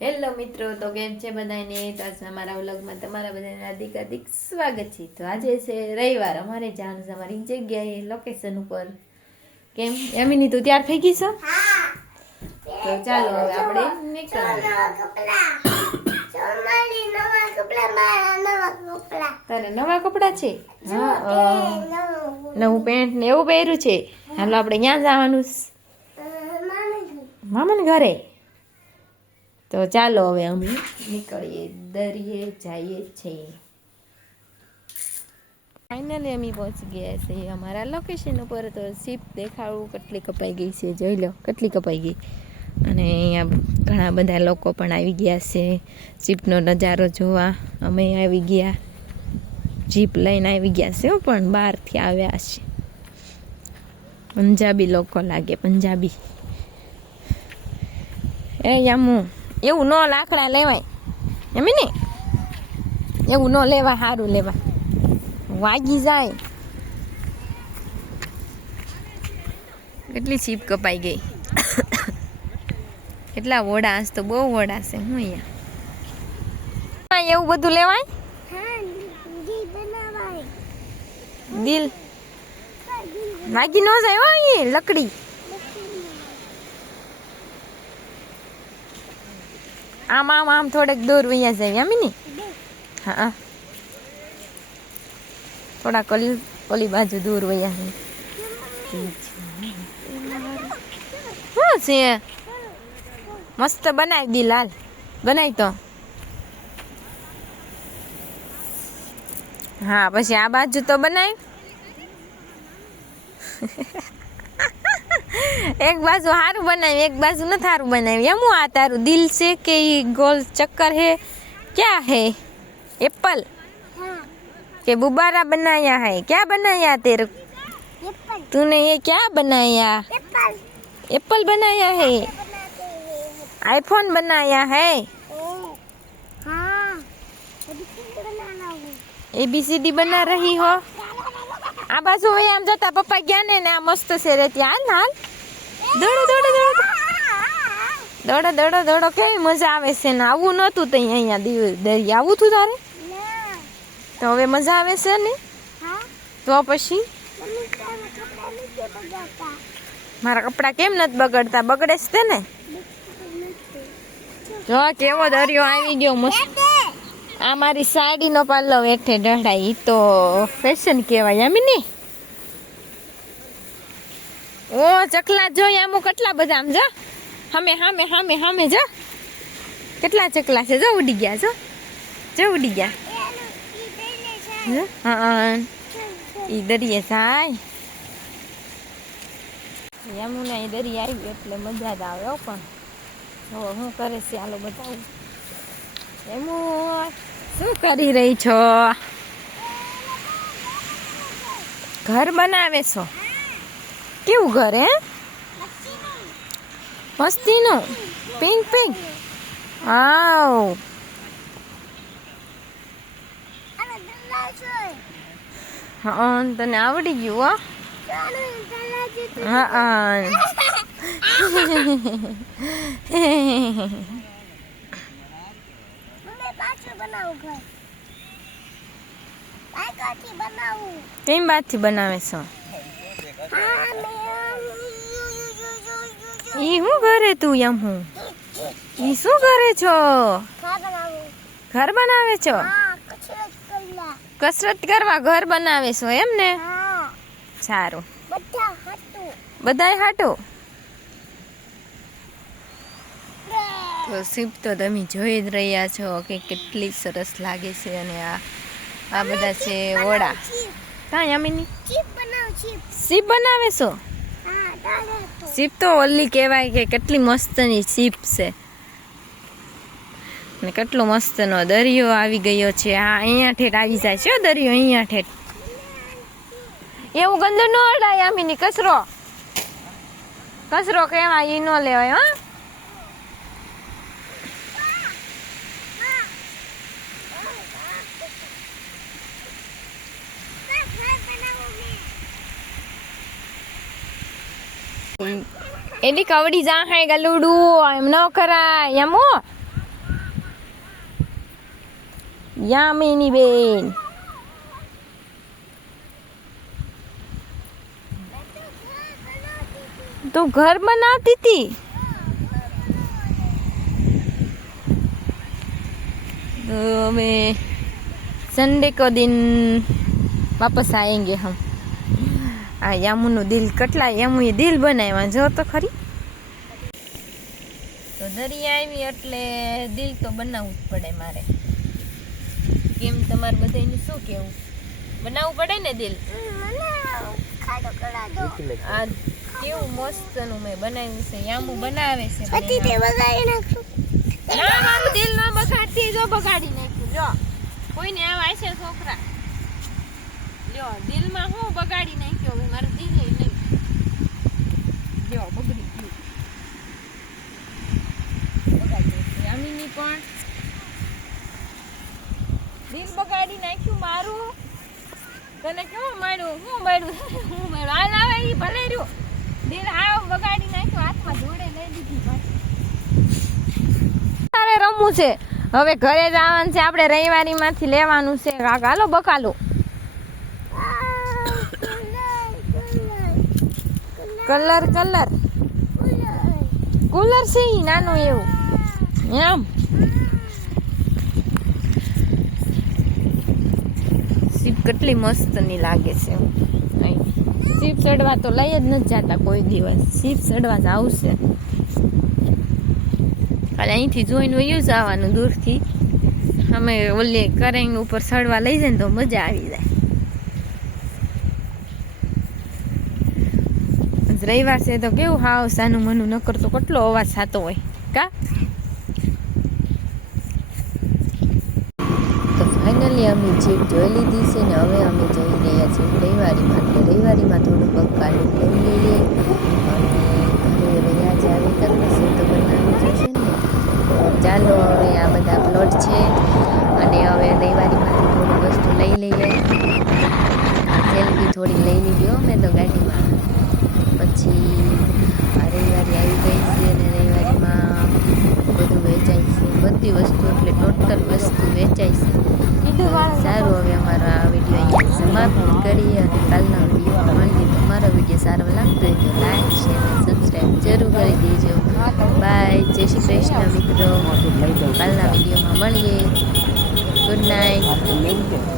Hello મિત્રો, તો કેમ છે બધાને? તો આજના મારા વ્લોગમાં તમારા બધાને હાર્દિક હાર્દિક સ્વાગત છે. તો આજે છે રવિવાર, અમારે જવાનું છે અમારી જગ્યાએ લોકેશન ઉપર. કેમ યમીની તું તૈયાર થઈ ગઈ છો? તો ચાલો હવે આપણે નીકળીએ. તારે નવા કપડા છે? નવું પેન્ટ ને એવું પહેર્યું છે. હાલો આપણે ક્યાં જવાનું? મામાને ઘરે. તો ચાલો હવે અમે નીકળીએ, દરિયે જઈએ છીએ. ફાઇનલી અમે પહોંચી ગયા છે અમારા લોકેશન ઉપર. તો શીપ દેખાડું કેટલી કપાઈ ગઈ છે, જોઈ લો કેટલી કપાઈ ગઈ. અને અહીંયા ઘણા બધા લોકો પણ આવી ગયા છે જીપનો નજારો જોવા. અમે આવી ગયા, જીપ લઈને આવી ગયા છે પણ બહારથી આવ્યા છે. પંજાબી લોકો લાગે, પંજાબી. એ યામુ એવું ન લાકડા લેવાય એમ ને, એવું ન લેવા, સારું લેવા, વાગી જાય. કેટલી ચીપ કપાઈ ગઈ. કેટલા વોડા, તો બહુ વોડા છે. હું અહીંયા એવું બધું લેવાય, દિલ વાગી ન જાય હોય લકડી. આમ આમ આમ થોડેક દૂર વૈયા જાય એમ ને. હા, થોડાક ઓલી બાજુ દૂર વૈયા જાય. શું છે? મસ્ત બનાવી દી લાલ, બનાવી તો. હા પછી આ બાજુ તો બનાવી. એક બાજુ સારું બનાવ્યું, એક બાજુ નથી સારું બનાવ્યું. એમ આ તારું દિલ છે કે ગોલ चक्कर है, क्या है? एप्पल के गुब्बारा बनाया है? क्या बनाया तेरे? तूने ये क्या बनाया? एप्पल बनाया है? आईफोन बनाया है? ABCD बना रही हो? आ बाजू भाई आम जता पप्पा गया ने आ मस्त से रहती. हाल हाल દોડો દોડો દોડો દોડો દોડો દોડો. કેવી મજા આવે છે ને. આવું નહોતું તો અહીંયા દરિયા આવું હતું તારે? તો હવે મજા આવે છે ને? તો પછી મારા કપડા કેમ નથી બગડતા? બગડે જ તે ને. જો કેવો દરિયો આવી ગયો મસ્ત. આ મારી સાડીનો પાલ્લો વેઠે ઢળાઈ, તો ફેશન કહેવાય એમ ને. ઓ ચકલા જોઈ અમુક કેટલા બધા. આમ જો હામે હામે હામે હામે જો કેટલા ચકલા છે. જો ઉડી ગયા, જો જો ઉડી ગયા. હા ઈ દરિયે જાય. યમુના એ દરિયા આવી એટલે મજા જ આવે. પણ હવે શું કરે છે આલો બતાવું. યમુ શું કરી રહી છો? ઘર બનાવે છો? કેવું ઘર હે? મસ્તીનું પિંક પિંક. આવ હા તને આવડી ગયું? હો હા. કેમ બાદથી બનાવે છો? ઈ શું કરે તું? એમ હું ઈ શું કરે છો? ઘર બનાવે છો? કસરત કરવા ઘર બનાવે છો એમ ને? સારું. બધાય હાટું. તો શીપ તો તમે જોઈ જ રહ્યા છો કે કેટલી સરસ લાગે છે. અને આ બધા છે વડા. કાંઈ યામિની શીપ બનાવે છો? શીપ તો ઓલી કહેવાય કે કેટલી મસ્તની શીપ છે. ને કેટલો મસ્તનો દરિયો આવી ગયો છે. આ અહીંયા ઠેઠ આવી જાય છે દરિયો, અહીંયા ઠેઠ. એવું ગંદુ ન અડાય યામિની. કચરો કચરો કહેવાય, એ ન લેવાય. હા એલી કવડી જા હે ગલુડું એમ ન કરાય. એમ યામિની બેન. તું ઘર બનાવતી હતી? तो हमें संडे को दिन वापस आएंगे हम. આ યામુનું દિલ કેટલા યામુએ દિલ બનાવ્યા જો તો ખરી. તો દરિયા આવી એટલે દિલ તો બનાવવું જ પડે મારે. કેમ તમારે બધાને શું કેવું? બનાવવું પડે ને દિલ. આ કેવું મસ્તનું મેં બનાવ્યું છે. યામુ બનાવે છે. ના મારું દિલ ન બગાડતી. જો બગાડી નાખ્યું. જો કોઈને આવા છે છોકરા. લ્યો દિલમાં હું બગાડી નાખ્યો. હવે મારું દિલ નહીં. જો બગડી ગયું. બગાડી નાખ્યું. યામીની પણ દિલ બગાડી નાખ્યું મારું. તને કેવું માર્યું? હું માર્યું? હાલ આવે ઈ ભલે રહ્યું. દિલ હાવ બગાડી નાખ્યું. હાથમાં જોડે લઈ દીધી પાછી. તારે રમવું છે. હવે ઘરે જવાનું છે. આપણે રવિવારી માંથી લેવાનું છે. કાકા હાલો બકાલો. કલર કલર કુલર છે ઈ નાનું એવું. એમ સીપ કેટલી મસ્ત ની લાગે છે. સીપ ચડવા તો લઈ જ નથી જતા કોઈ દિવસ. સીપ ચડવા જ આવશે. ખાલી અહીંથી જોઈને વયું જવાનું દૂરથી. અમે ઓલે કરેંગ ઉપર ચડવા લઈ જાય ને તો મજા આવી જાય. રવિવાર છે તો કેવું હાવ સાનું મનું ન કરતો કેટલો અવાજ થતો હોય કા. તો ફાઇનલી અમે જીપ જોઈ લીધી છે ને હવે અમે જઈ રહ્યા છીએ રવિવારીમાં. એટલે રવિવારીમાં થોડું બકાલું લઈ લઈએ અને ઘરે રહ્યા જ આવે તક રસોઈ તો બનાવી જશે ને. ચાલો હવે આ બધા પ્લોટ છે અને હવે રવિવારીમાંથી થોડું વસ્તુ લઈ લઈએ. સેલ્ફી થોડી લઈ લીધી હો મેં તો ગાડીમાં. પછી આ રવિવારી આવી ગઈ છે અને રવિવારીમાં બધું વેચાય છે. બધી વસ્તુ એટલે ટોટલ વસ્તુ વેચાય છે. સારું હવે અમારો આ વિડીયો અહીંયા સમાપ્ત કરીએ અને કાલના વિડીયોમાં મળીએ. તમારો વિડીયો સારો લાગતો હોય તો લાઈક શેર અને સબસ્ક્રાઈબ જરૂર કરી દેજો. બાય. જય શ્રી કૃષ્ણ મિત્રો. કાલના વિડીયોમાં મળીએ. Good night.